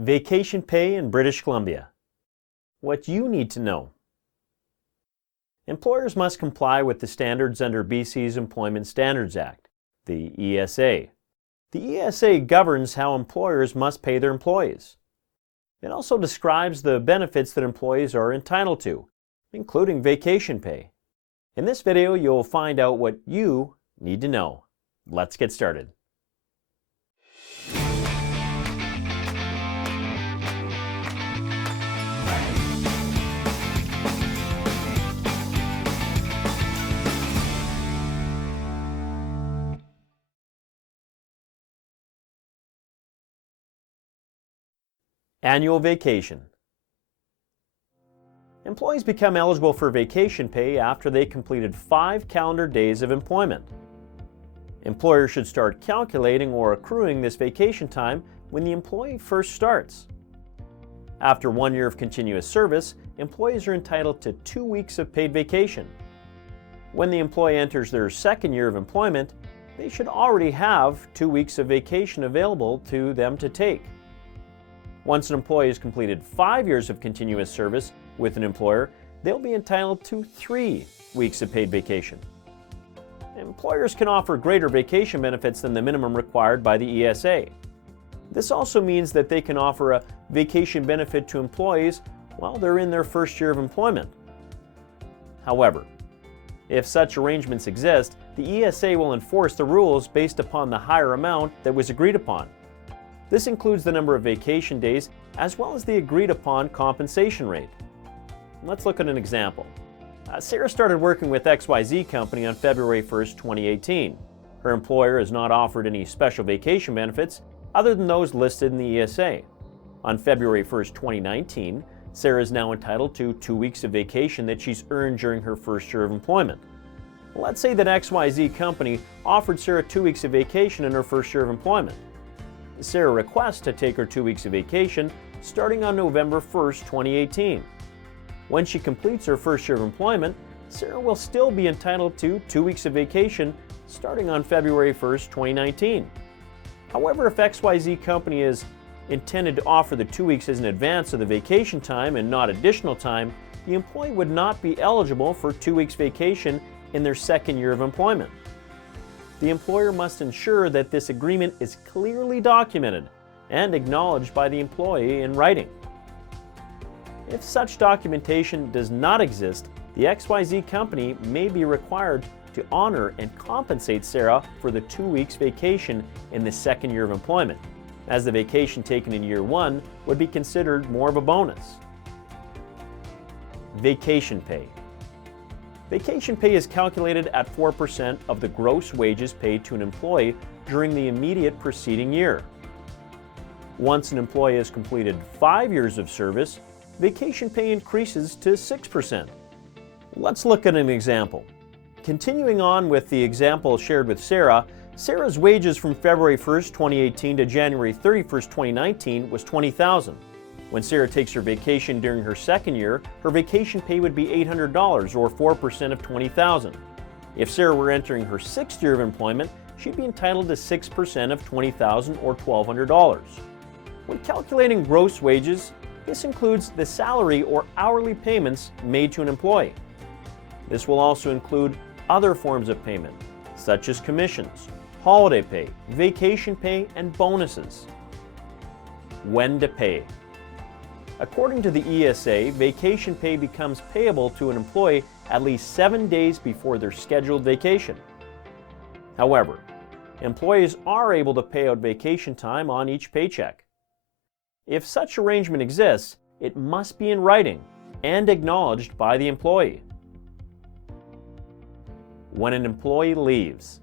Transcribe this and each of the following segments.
Vacation pay in British Columbia. What you need to know. Employers must comply with the standards under BC's Employment Standards Act, the ESA. The ESA governs how employers must pay their employees. It also describes the benefits that employees are entitled to, including vacation pay. In this video, you'll find out what you need to know. Let's get started. Annual vacation. Employees become eligible for vacation pay after they completed 5 calendar days of employment. Employers should start calculating or accruing this vacation time when the employee first starts. After 1 year of continuous service, employees are entitled to 2 weeks of paid vacation. When the employee enters their second year of employment, they should already have 2 weeks of vacation available to them to take. Once an employee has completed 5 years of continuous service with an employer, they'll be entitled to 3 weeks of paid vacation. Employers can offer greater vacation benefits than the minimum required by the ESA. This also means that they can offer a vacation benefit to employees while they're in their first year of employment. However, if such arrangements exist, the ESA will enforce the rules based upon the higher amount that was agreed upon. This includes the number of vacation days as well as the agreed upon compensation rate. Let's look at an example. Sarah started working with XYZ Company on February 1st, 2018. Her employer has not offered any special vacation benefits other than those listed in the ESA. On February 1st, 2019, Sarah is now entitled to 2 weeks of vacation that she's earned during her first year of employment. Let's say that XYZ Company offered Sarah 2 weeks of vacation in her first year of employment. Sarah requests to take her 2 weeks of vacation starting on November 1st, 2018. When she completes her first year of employment, Sarah will still be entitled to 2 weeks of vacation starting on February 1st, 2019. However, if XYZ Company is intended to offer the 2 weeks as an advance of the vacation time and not additional time, the employee would not be eligible for 2 weeks vacation in their second year of employment. The employer must ensure that this agreement is clearly documented and acknowledged by the employee in writing. If such documentation does not exist, the XYZ Company may be required to honor and compensate Sarah for the 2 weeks vacation in the second year of employment, as the vacation taken in year 1 would be considered more of a bonus. Vacation pay. Vacation pay is calculated at 4% of the gross wages paid to an employee during the immediate preceding year. Once an employee has completed 5 years of service, vacation pay increases to 6%. Let's look at an example. Continuing on with the example shared with Sarah, Sarah's wages from February 1st, 2018 to January 31st, 2019 was $20,000. When Sarah takes her vacation during her second year, her vacation pay would be $800 or 4% of $20,000. If Sarah were entering her 6th year of employment, she'd be entitled to 6% of $20,000 or $1,200. When calculating gross wages, this includes the salary or hourly payments made to an employee. This will also include other forms of payment, such as commissions, holiday pay, vacation pay, and bonuses. When to pay. According to the ESA, vacation pay becomes payable to an employee at least 7 days before their scheduled vacation. However, employees are able to pay out vacation time on each paycheck. If such arrangement exists, it must be in writing and acknowledged by the employee. When an employee leaves.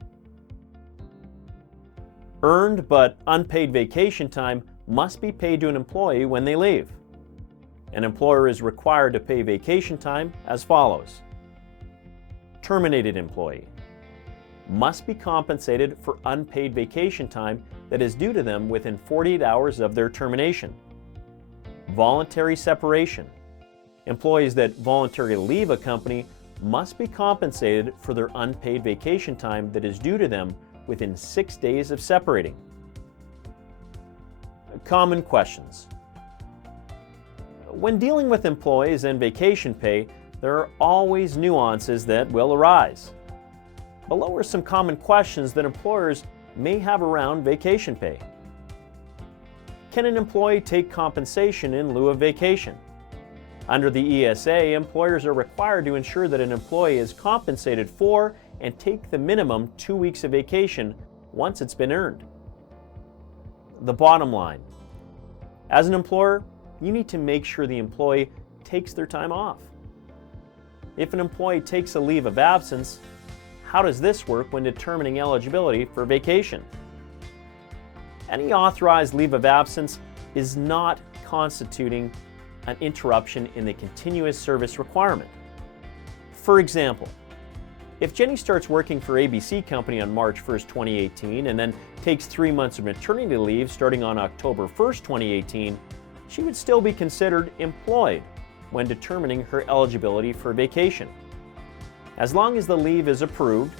Earned but unpaid vacation time must be paid to an employee when they leave. An employer is required to pay vacation time as follows. Terminated employee must be compensated for unpaid vacation time that is due to them within 48 hours of their termination. Voluntary separation. Employees that voluntarily leave a company must be compensated for their unpaid vacation time that is due to them within 6 days of separating. Common questions. When dealing with employees and vacation pay, there are always nuances that will arise. Below are some common questions that employers may have around vacation pay. Can an employee take compensation in lieu of vacation? Under the ESA, employers are required to ensure that an employee is compensated for and take the minimum 2 weeks of vacation once it's been earned. The bottom line: as an employer, you need to make sure the employee takes their time off. If an employee takes a leave of absence, how does this work when determining eligibility for vacation? Any authorized leave of absence is not constituting an interruption in the continuous service requirement. For example, if Jenny starts working for ABC Company on March 1st, 2018, and then takes 3 months of maternity leave starting on October 1st, 2018, she would still be considered employed when determining her eligibility for vacation. As long as the leave is approved,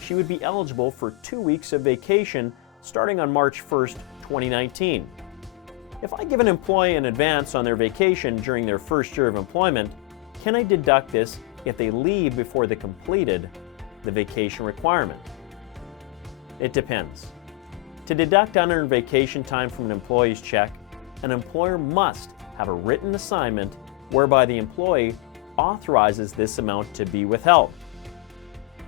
she would be eligible for 2 weeks of vacation starting on March 1st, 2019. If I give an employee an advance on their vacation during their first year of employment, can I deduct this if they leave before they completed the vacation requirement? It depends. To deduct unearned vacation time from an employee's check, an employer must have a written assignment whereby the employee authorizes this amount to be withheld.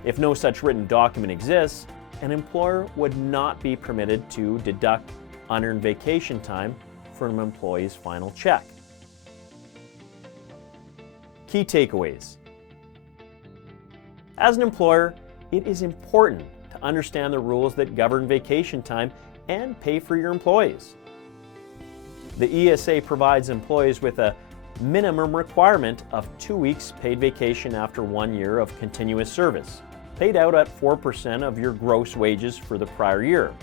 If no such written document exists, an employer would not be permitted to deduct unearned vacation time from an employee's final check. Key takeaways. As an employer, it is important to understand the rules that govern vacation time and pay for your employees. The ESA provides employees with a minimum requirement of 2 weeks paid vacation after 1 year of continuous service, paid out at 4% of your gross wages for the prior year.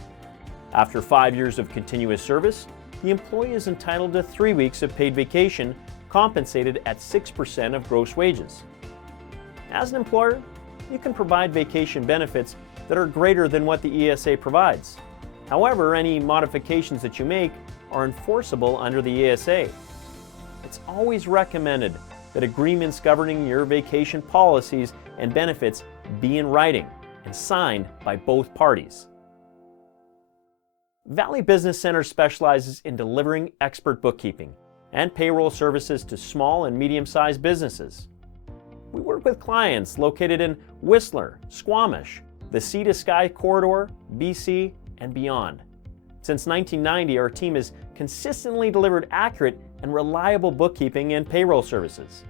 After 5 years of continuous service, the employee is entitled to 3 weeks of paid vacation, compensated at 6% of gross wages. As an employer, you can provide vacation benefits that are greater than what the ESA provides. However, any modifications that you make are enforceable under the ESA. It's always recommended that agreements governing your vacation policies and benefits be in writing and signed by both parties. Valley Business Center specializes in delivering expert bookkeeping and payroll services to small and medium-sized businesses. We work with clients located in Whistler, Squamish, the Sea to Sky Corridor, BC, and beyond. Since 1990, our team has consistently delivered accurate and reliable bookkeeping and payroll services.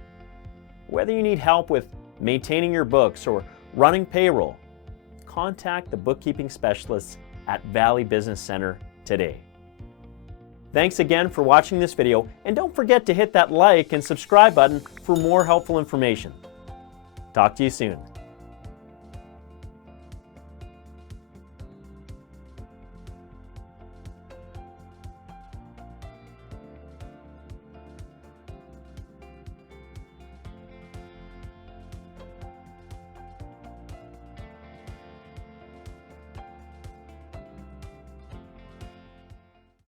Whether you need help with maintaining your books or running payroll, contact the bookkeeping specialists at Valley Business Center today. Thanks again for watching this video, and don't forget to hit that like and subscribe button for more helpful information. Talk to you soon.